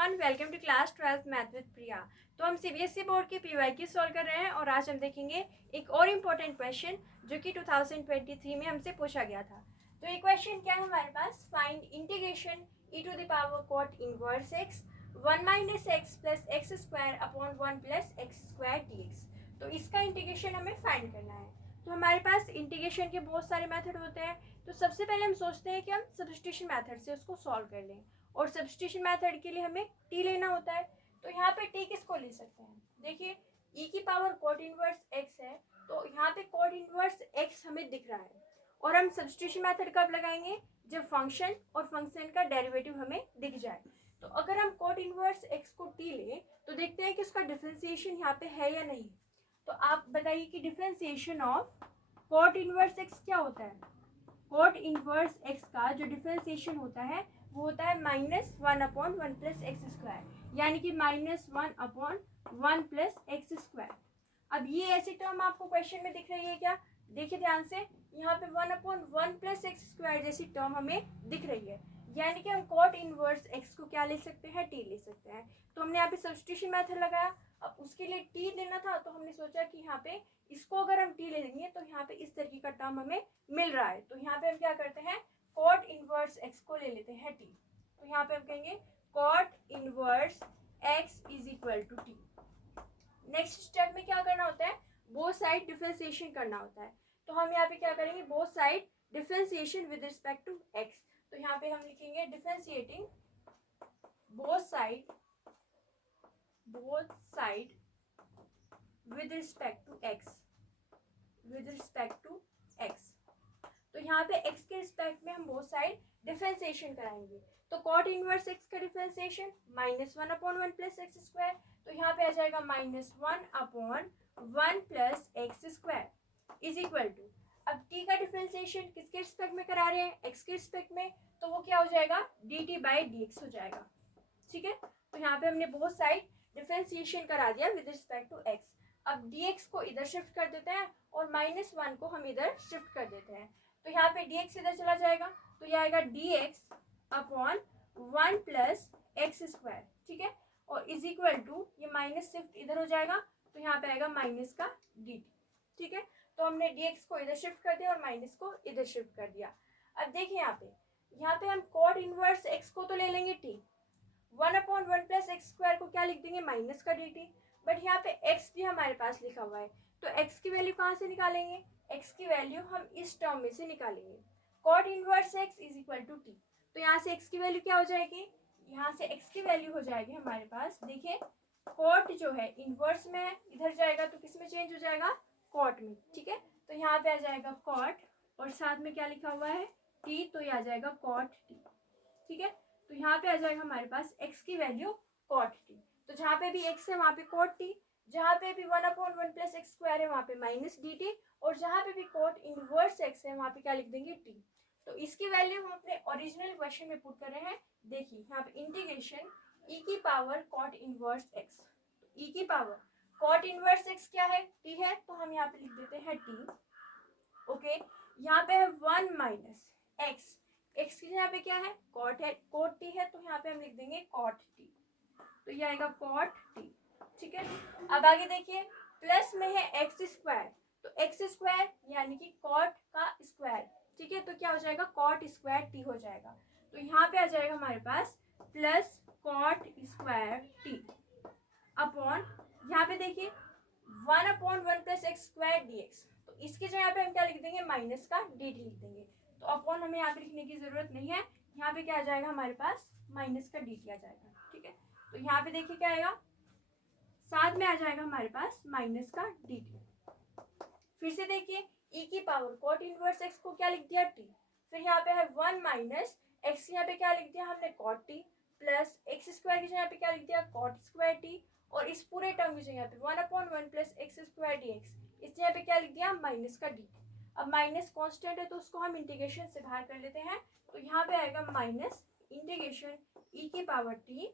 Everyone, welcome to class 12th math with Priya. तो हम CBSE board के पीवाईक्यू सॉल्व कर रहे हैं और आज हम देखेंगे एक और इम्पोर्टेंट क्वेश्चन जो कि 2023 में हमसे पूछा गया था। तो ये क्वेश्चन क्या है हमारे पास, find integration e to the power cot inverse x 1 minus x plus x square upon 1 plus x square dx। तो इसका इंटीग्रेशन हमें फाइंड करना है। तो हमारे पास इंटीग्रेशन के बहुत सारे मेथड होते हैं। तो सबसे पहले हम सोचते हैं कि हम सब्स्टिट्यूशन मेथड से उसको सॉल्व कर लें, और सब्स्टिट्यूशन मेथड के लिए हमें t लेना होता है। तो यहाँ पे t किसको ले सकते हैं, देखिए e की पावर cot इनवर्स x है, तो यहाँ पे cot इनवर्स x हमें दिख रहा है। और हम सब्स्टिट्यूशन मेथड कब लगाएंगे, जब फंक्शन और फंक्शन का डेरिवेटिव हमें दिख जाए। तो अगर हम cot इनवर्स x को t लें तो देखते हैं कि उसका डिफरेंशिएशन यहाँ पे है या नहीं। तो आप बताइए कि differentiation of cot inverse x क्या होता है। cot इनवर्स x का जो डिफरेंशिएशन होता है वो होता है -1 अपॉन 1 प्लस एक्स स्क्वायर, यानी कि -1 अपॉन 1 प्लस एक्स स्क्वायर। अब ये ऐसी टर्म आपको क्वेश्चन में दिख रही है क्या, देखिए ध्यान से, यहाँ पे 1 अपॉन 1 प्लस एक्स स्क्वायर जैसी टर्म हमें दिख रही है, यानी कि हम cot इनवर्स x को क्या ले सकते हैं, t ले सकते हैं। तो हमने यहाँ पे सब्स्टिट्यूशन मेथड लगाया। अब उसके लिए t लेना था, तो हमने सोचा कि यहाँ पे इसको अगर हम t ले लेंगे तो यहाँ पे इस तरीके का टर्म हमें मिल रहा है। तो यहाँ पे हम क्या करते हैं, cot इनवर्स x को ले लेते हैं t। तो यहाँ पे हम कहेंगे cot inverse x is equal to t। Next step में क्या करना होता है, बोथ साइड डिफरेंशिएशन करना होता है। तो हम यहाँ पे क्या करेंगे, both side differentiation with respect to x। तो यहाँ पे हम लिखेंगे differentiating both side with respect to x, with respect to x। तो यहाँ पे x के रिस्पेक्ट में हम बोथ साइड डिफरेंशिएशन कराएंगे। तो cot इनवर्स x का differentiation -1 upon 1 plus x square, तो यहाँ पे आ जाएगा -1 upon 1 plus x square is equal to, अब t का डिफरेंशिएशन किसके रिस्पेक्ट में करा रहे हैं, x के रिस्पेक्ट में, तो वो क्या हो जाएगा, dt बाई dx हो जाएगा। ठीक है, तो यहाँ पे हमने बोथ साइड डिफरेंशिएशन करा दिया विद रिस्पेक्ट टू x। अब dx को इधर शिफ्ट कर देते हैं और -1 को हम इधर शिफ्ट कर देते हैं। तो यहाँ पे dx इधर चला जाएगा, तो ये आएगा dx upon 1 plus x square. ठीक है, और इज इक्वल टू, ये माइनस शिफ्ट इधर हो जाएगा, तो यहाँ पे आएगा माइनस का dt। ठीक है, तो हमने dx को इधर शिफ्ट कर दिया और माइनस को इधर शिफ्ट कर दिया। अब देखिए यहाँ पे हम cot इनवर्स x को तो ले लेंगे t, 1 upon 1 plus x square को क्या लिख देंगे, माइनस का dt। बट यहाँ पे x भी हमारे पास लिखा हुआ है, तो x की वैल्यू कहाँ से निकालेंगे, x की वैल्यू हम इस टर्म में से निकालेंगे। cot inverse x is equal to t। तो यहाँ से x की वैल्यू क्या हो जाएगी, यहाँ से x की वैल्यू हो जाएगी हमारे पास, देखिए cot जो है इनवर्स में है, इधर जाएगा तो किस में चेंज हो जाएगा, cot में। ठीक है, तो यहाँ पे आ जाएगा cot और साथ में क्या लिखा हुआ है, t, तो ये आ जाएगा cot t। ठीक है, तो यहाँ पे आ जाएगा हमारे पास x की वैल्यू cot t। तो जहाँ पे भी x है वहाँ पे cot t, जहाँ पे भी 1 अपॉन 1 प्लस एक्स स्क्वायर है वहाँ पे माइनस dt, और जहाँ पे भी cot इनवर्स x है वहाँ पे क्या लिख देंगे, t। तो इसकी वैल्यू हम अपने ओरिजिनल क्वेश्चन में पुट कर रहे हैं। देखिए यहाँ पे इंटीग्रेशन e की power cot inverse x, e की पावर cot इनवर्स x क्या है, t है, तो हम यहाँ पे लिख देते हैं t। ओके, यहाँ पे है 1 माइनस एक्स, एक्स की यहाँ पे क्या है, cot है, cot t है, तो यहाँ पे हम लिख देंगे cot t। तो ये आएगा cot t। ठीक है, अब आगे देखिए, प्लस में है एक्स स्क्वायर, तो एक्स स्क्वायर यानी कि cot का स्क्वायर। ठीक है, तो क्या हो जाएगा, cot स्क्वायर t हो जाएगा। तो यहाँ पे आ जाएगा हमारे पास plus cot square t upon, यहाँ पे देखिए 1 upon 1 plus x square dx। तो इसकी जगह पे हम क्या लिख देंगे, माइनस का dt लिख देंगे। तो अपॉन हमें यहाँ पे लिखने की जरूरत नहीं है, यहाँ पे क्या आ जाएगा हमारे पास, माइनस का dt आ जाएगा। ठीक है, तो यहाँ पे देखिए क्या आएगा, साथ में आ जाएगा हमारे पास माइनस का dt। फिर से देखिए, e की पावर cot इनवर्स x को क्या लिख दिया, t। फिर यहाँ पे है 1 माइनस x, यहाँ पे क्या लिख दिया हमने, cot t, plus x square की जगह पे क्या लिख दिया, cot स्क्वायर t, और इस पूरे टर्म की जगह पे 1 upon 1 plus x square dx, इस जगह पे क्या लिख दिया, माइनस का dt। अब माइनस कांस्टेंट है तो उसको हम इंटीग्रेशन से बाहर कर लेते हैं। तो यहाँ पे आएगा माइनस इंटीग्रेशन e की पावर t,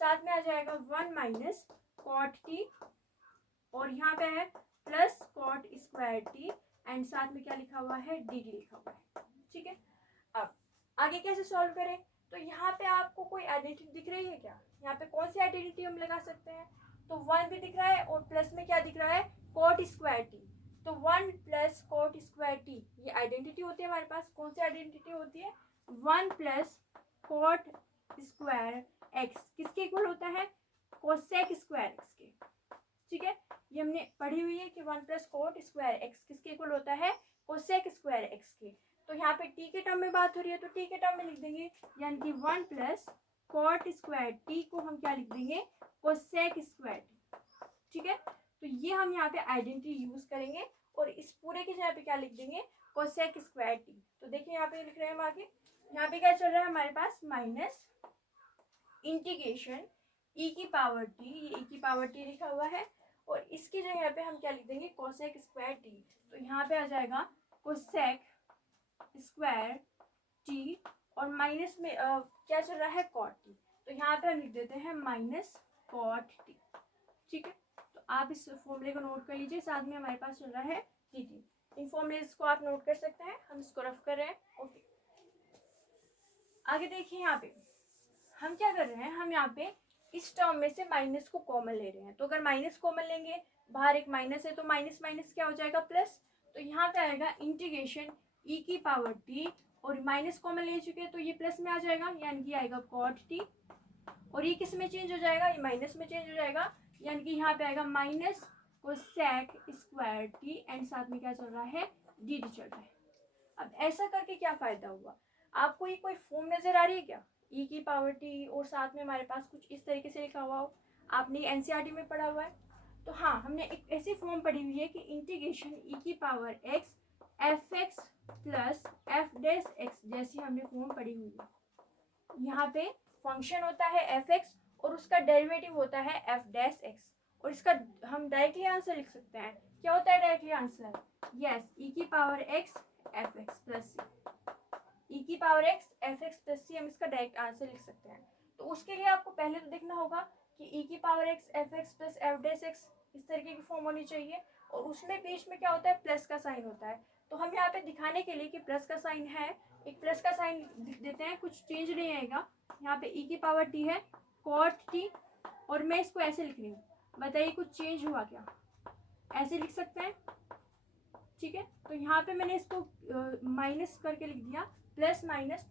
साथ में आ जाएगा 1 माइनस cot t, और यहाँ पे है plus cot square t, and साथ में क्या लिखा हुआ है, dt लिखा हुआ है। ठीक है, अब आगे कैसे सॉल्व करें, तो यहाँ पे आपको कोई आइडेंटिटी दिख रही है क्या? यहाँ पे कौन सी आइडेंटिटी हम लगा सकते हैं? तो 1 भी दिख रहा है और प्लस में क्या दिख रहा है? Cot square t. तो 1 प्लस कॉट स्क्वायर टी ये आइडेंटिटी होती है हमारे पास। कौन सी आइडेंटिटी होती है? 1 प्लस कॉट स्क्वायर एक्स किसके इक्वल होता है? कोसेक स्क्वायर एक्स के। ठीक है, ये हमने पढ़ी हुई है कि 1 प्लस कॉट स्क्वायर एक्स किसके इक्वल होता है? कोसेक स्क्वायर एक्स के। तो यहाँ पे टी के टर्म में बात हो रही है तो टी के टर्म में लिख देंगे, यानी कि 1 प्लस कॉट स्क्वायर टी को हम क्या लिख देंगे? Cosec square T. ठीक है, तो ये हम यहाँ पे आइडेंटिटी यूज करेंगे और इस पूरे की जगह पे क्या लिख देंगे? Cosec square t. तो देखिए यहाँ पे लिख रहे हैं हम आगे, यहाँ पे क्या चल रहा है हमारे पास? माइनस इंटीग्रेशन ई की पावर टी, ये ई की पावर टी लिखा हुआ है और इसकी जगह पे हम क्या लिख देंगे? Cosec square t. तो यहाँ पे आ जाएगा कोसेक स्क्वायर टी और माइनस में क्या चल रहा है? Cot t. तो यहाँ पे हम लिख देते हैं माइनस कॉट टी। ठीक है, तो आप इस फॉर्मूले को नोट कर लीजिए, साथ में हमारे पास चल रहा है टी टी। इन फॉर्मूलेज को आप नोट कर सकते हैं, हम इसको रफ कर रहे हैं। ओके, आगे देखिए यहाँ पे हम क्या कर रहे हैं? हम यहाँ पे इस टर्म में से माइनस को कॉमन ले रहे हैं। तो अगर माइनस कॉमन लेंगे, बाहर एक माइनस है तो माइनस माइनस क्या हो जाएगा? प्लस। तो यहाँ पे आएगा इंटीग्रेशन ई की पावर टी और माइनस कॉमन ले चुके हैं तो ये प्लस में आ जाएगा, यानी कि आएगा कॉट टी। और ये किस में चेंज हो जाएगा? ये माइनस में चेंज हो जाएगा, यानी कि यहाँ पे आएगा minus cosec square T and साथ में क्या चल रहा है? डी टी चल रहा है। अब ऐसा करके क्या फायदा हुआ? आपको ये कोई फॉर्म नजर आ रही है क्या? ई की पावर टी और साथ में हमारे पास कुछ इस तरीके से लिखा हुआ हो, आपने एनसीईआरटी में पढ़ा हुआ है। तो हाँ, हमने एक ऐसी फॉर्म पढ़ी हुई है कि इंटीग्रेशन ई की power x f x plus F dash x, जैसी हमने फॉर्म पढ़ी हुई है। यहाँ पे फंक्शन होता है एफ एक्स और उसका डेरिवेटिव होता है एफ डैश एक्स, और इसका हम डायरेक्टली आंसर लिख सकते हैं। क्या होता है डायरेक्टली आंसर? यस, ई की power x f x plus c, e की power x f x plus c, हम इसका डायरेक्ट आंसर लिख सकते हैं। तो उसके लिए आपको पहले तो देखना होगा कि ई की power x f x plus F dash x इस तरीके की फॉर्म होनी चाहिए और उसमें बीच में क्या होता है? प्लस का साइन होता है। तो हम यहाँ पे दिखाने के लिए कि प्लस का साइन है, एक प्लस का साइन लिख देते हैं, कुछ चेंज नहीं आएगा। यहाँ पे ई की पावर टी है कॉट टी और मैं इसको ऐसे लिख रही हूँ, बताइए कुछ चेंज हुआ क्या? ऐसे लिख सकते हैं। ठीक है, तो यहाँ पे मैंने इसको माइनस करके लिख दिया, प्लस माइनस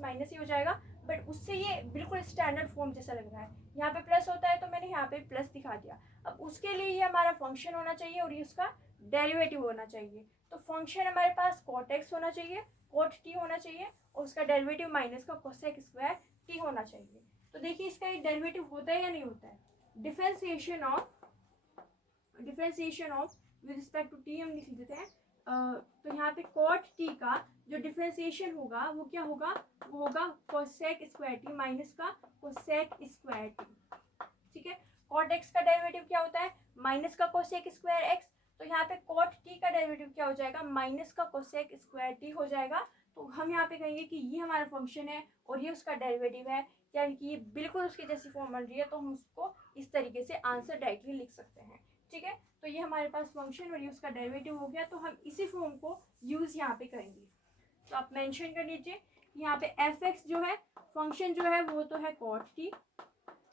माइनस ही हो जाएगा, बट उससे ये बिल्कुल स्टैंडर्ड फॉर्म जैसा लग रहा है। यहाँ पे प्लस होता है तो मैंने यहाँ पे प्लस दिखा दिया। अब उसके लिए ये हमारा फंक्शन होना चाहिए और ये उसका डेरिवेटिव होना चाहिए। तो फंक्शन हमारे पास कॉट एक्स होना चाहिए, कॉट टी होना चाहिए और उसका डेरिवेटिव माइनस का कोसेक स्क्वायर टी होना चाहिए। तो देखिए इसका एक डेरिवेटिव होता है या नहीं होता है? Differentiation of with respect to t हम लिख देते हैं। तो यहाँ पे कॉट टी का जो डिफरेंशिएशन होगा वो क्या होगा? वो होगा कोसेक स्क्वायर टी माइनस का कोसेक स्क्वायर टी। ठीक है, कॉट एक्स का डेरिवेटिव क्या होता है? माइनस का कोसेक स्क्वायर एक्स। तो यहाँ पे कॉट टी का डेरिवेटिव क्या हो जाएगा? माइनस का कोसेक स्क्वायर टी हो जाएगा। तो हम यहाँ पे कहेंगे कि ये हमारा फंक्शन है और ये उसका डेरिवेटिव है, यानी कि ये बिल्कुल उसकी जैसी फॉर्म बन रही है, तो हम उसको इस तरीके से आंसर डायरेक्टली लिख सकते हैं। ठीक है, तो ये हमारे पास फंक्शन और ये उसका डेरिवेटिव हो गया, तो हम इसी फॉर्म को यूज यहाँ पे करेंगे। तो आप मेंशन कर लीजिए यहाँ पे एफ एक्स जो है फंक्शन जो है वो तो है cot t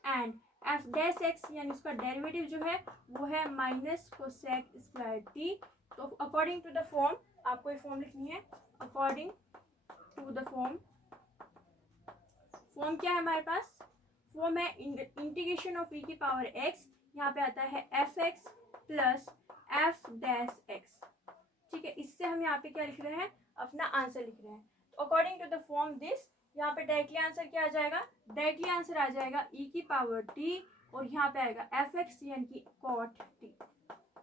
and f dash x यानी उसका डेरिवेटिव जो है वो है माइनस कोसेक स्क्वायर टी। तो अकॉर्डिंग टू द फॉर्म आपको ये फॉर्म लिखनी है। अकॉर्डिंग टू द फॉर्म क्या है हमारे पास? फॉर्म है इंटीग्रेशन ऑफ ई की पावर एक्स, यहाँ पे आता है F x plus F dash x. ठीक है, इससे हम यहाँ पे क्या लिख रहे हैं? अपना आंसर लिख रहे हैं। तो according to the form this, यहाँ पे डायरेक्टली आंसर क्या आ जाएगा? डायरेक्टली आंसर आ जाएगा ई की पावर टी और यहाँ पे आएगा एफ एक्स यानी कि कॉट टी।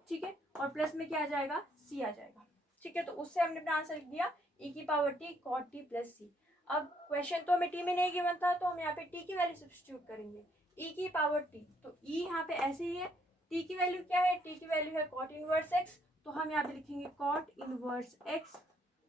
ठीक है, और प्लस में क्या आ जाएगा? सी आ जाएगा। ठीक है, तो उससे हमने अपना आंसर लिख दिया ई की power t cot t plus c. अब क्वेश्चन तो हमें टी में नहीं गिवन था, तो हम यहाँ पे टी की वैल्यू सब्स्टिट्यूट करेंगे। ई की पावर टी, तो ई यहाँ पे ऐसे ही है। टी की वैल्यू क्या है? टी की वैल्यू है कॉट इनवर्स एक्स, तो हम यहाँ पे लिखेंगे कॉट इनवर्स एक्स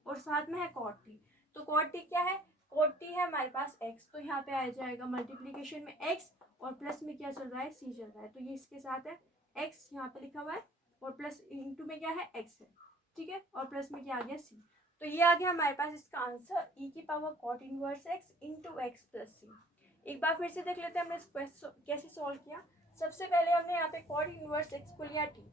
और साथ में है कॉट टी। तो कॉट टी क्या है? कॉट टी है हमारे पास एक्स, तो यहाँ पे आ जाएगा मल्टीप्लीकेशन में एक्स और प्लस में क्या चल रहा है? सी चल रहा है, तो ये इसके साथ है एक्स यहाँ पे लिखा हुआ है और प्लस इंटू में क्या है? एक्स है। ठीक है, और प्लस में क्या आ गया? सी। तो ये आ गया हमारे पास इसका आंसर e की power cot inverse x into x plus c. एक बार फिर से देख लेते हैं हमने इसको कैसे सॉल्व किया। सबसे पहले हमने यहाँ पे cot इनवर्स x को लिया t,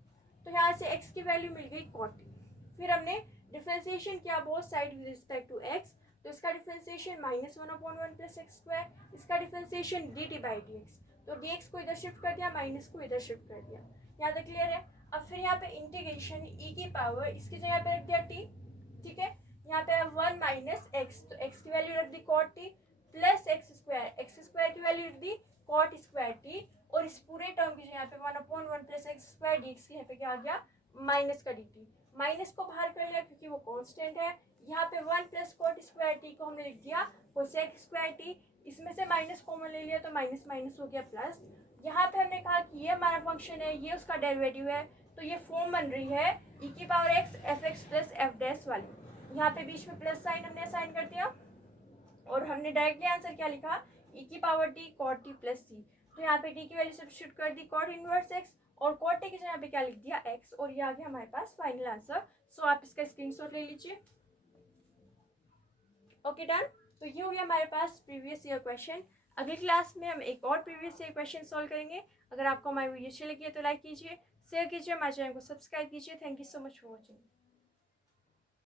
तो यहाँ से x की वैल्यू मिल गई cot t। फिर हमने डिफरेंशिएशन किया both side with respect to x, तो इसका डिफरेंशिएशन -1/1 प्लस एक्स स्क्वायर, इसका डिफरेंशिएशन dt बाई dx, तो dx को इधर शिफ्ट कर दिया, माइनस को इधर शिफ्ट कर दिया। यहाँ तक क्लियर है। अब फिर यहाँ पे इंटीग्रेशन e की पावर इसकी जगह पे रख दिया t, ठीक है। यहाँ पे 1 माइनस एक्स, तो x की वैल्यू रख दी cot t plus x square की वैल्यू रख दी cot स्क्वायर t, और इस पूरे टर्म की यहाँ पे 1/1 प्लस एक्स स्क्वायर dx की यहाँ पे क्या आ गया माइनस का dt। माइनस को बाहर कर लिया क्योंकि वो कांस्टेंट है। यहाँ पे 1 प्लस cot स्क्वायर t को हमने लिख दिया कोसेक स्क्वायर t, इसमें से माइनस कॉमन ले लिया तो माइनस माइनस हो गया प्लस। यहाँ पे हमने कहा कि ये हमारा फंक्शन है, ये उसका डेरिवेटिव है, तो ये फॉर्म बन रही है e की power x F x plus F dash वाली। यहाँ पे बीच में प्लस साइन हमने असाइन कर दिया और हमने डायरेक्टली आंसर क्या लिखा e की power t cot t plus c। तो यहाँ पे t की वैल्यू सब्स्टिट्यूट कर दी cot इनवर्स x और cot t की जगह पे क्या लिख दिया x, और ये आ गया हमारे पास फाइनल आंसर। सो आप इसका स्क्रीनशॉट ले लीजिए। Okay done. तो ये हो गया हमारे पास प्रीवियस ईयर क्वेश्चन। अगली क्लास में हम एक और प्रीवियस ईयर क्वेश्चन सॉल्व करेंगे। अगर आपको हमारी वीडियो अच्छी लगी है तो लाइक कीजिए, शेयर कीजिए, हमारे चैनल को सब्सक्राइब कीजिए। Thank you so much for watching.